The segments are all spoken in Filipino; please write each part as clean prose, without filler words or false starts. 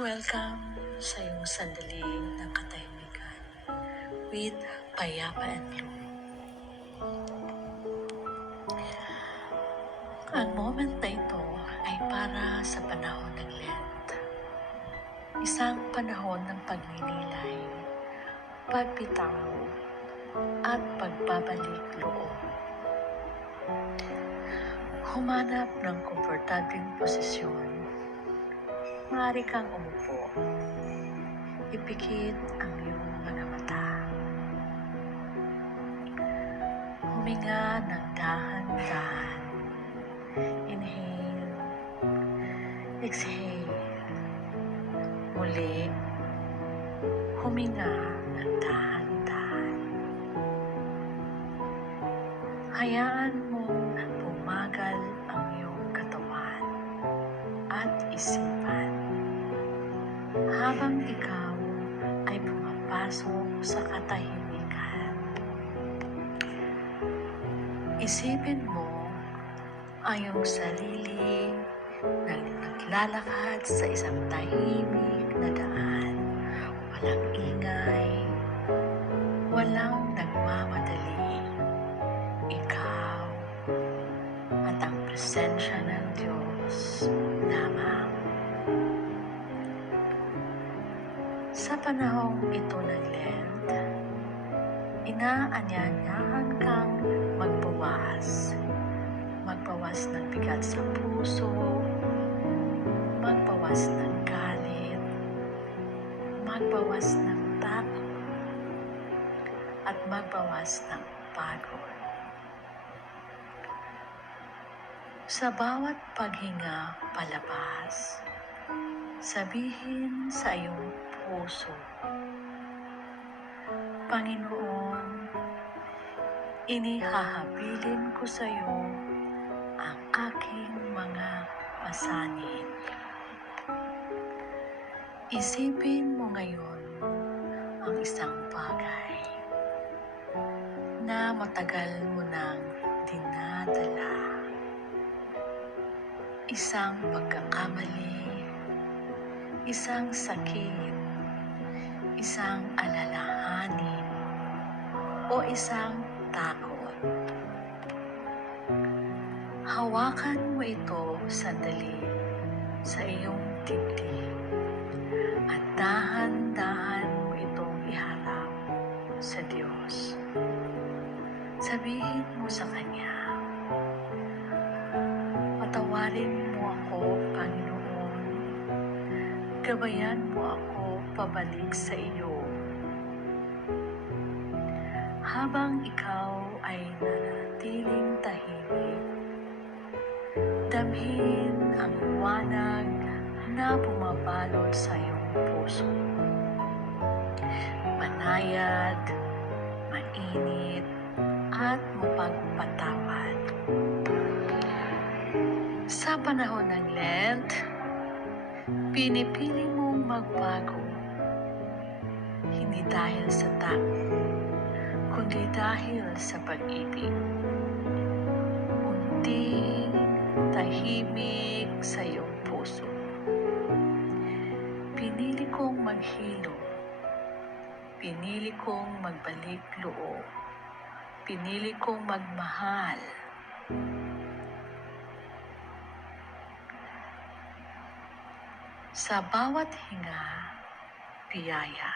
Welcome sa iyong sandali ng katahimikan with Payapa and Blue. Ang moment na ito ay para sa panahon ng Lent. Isang panahon ng pagninilay, pagbitaw, at pagbabalik loob. Humanap ng komportableng posisyon. Maaari kang umupo. Ipikit ang iyong mga mata. Huminga ng dahan-dahan. Inhale. Exhale. Muli, huminga ng dahan-dahan. Hayaan mong bumagal ang iyong katawan at isipan habang ikaw ay pumapasok sa katahimikan. Isipin mo ang iyong sarili na naglalakad sa isang tahimik na daan. Walang ingay, walang nagmamadali. Ikaw at ang presensya ng Diyos lamang. Sa panahong ito ng Lent, inaanyayahan kang magbawas ng bigat sa puso, magbawas ng galit, magbawas ng takot, at magbawas ng pagod. Sa bawat paghinga palabas, sabihin sa iyong puso, Panginoon, inihahabilin ko sa iyo ang aking mga pasanin. Isipin mo ngayon ang isang bagay na matagal mo nang dinadala. Isang pagkakamali, isang sakit, isang alalahanin, o isang takot. Hawakan mo ito sandali sa iyong dibdib at dahan-dahan mo itong iharap sa Diyos. Sabihin mo sa Kanya, patawarin mo ako, Panginoon. Gabayan mo ako pabalik sa iyo. Habang ikaw ay nanatiling tahimik, damhin ang liwanag na bumabalot sa iyong puso. Manayad, mainit, at mapagpatawad. Sa panahon ng Lent, pinipili mong magbago. Hindi dahil sa takot, kundi dahil sa pag-ibig. Unting tahimik sa iyong puso. Pinili kong maghilo. Pinili kong magbalik loob. Pinili kong magmahal. Sa bawat hinga, biyaya.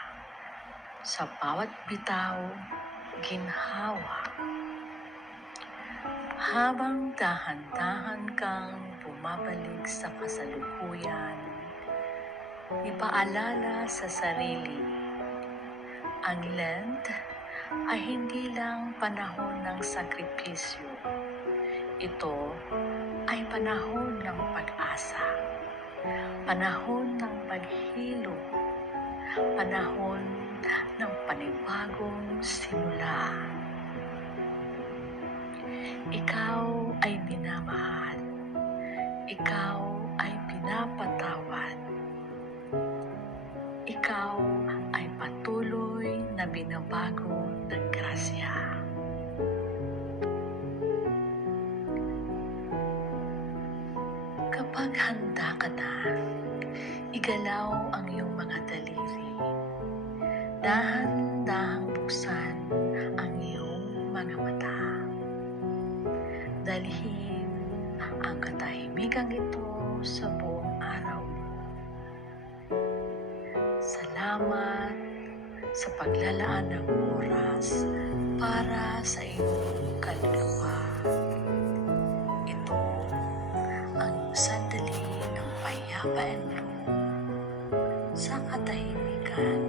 Sa bawat bitaw, ginhawa. Habang dahan-dahan kang bumabalik sa kasalukuyan, ipaalala sa sarili, ang Lent ay hindi lang panahon ng sakripisyo. Ito ay panahon ng pag-asa, panahon ng paghilo, panahon ng panibagong simula. Ikaw ay minamahal. Ikaw ay pinapatawad. Ikaw ay patuloy na binabago ng grasya. Kapag handa ka na, Igalaw ang iyong mga daliri. Dahan-dahang buksan ang iyong mga mata. Dalhin ang katahimikan ito sa buong araw mo. Salamat sa paglalaan ng oras para sa iyong kaluluwa. Ito ang sandali ng payapa and bloom sa katahimikan.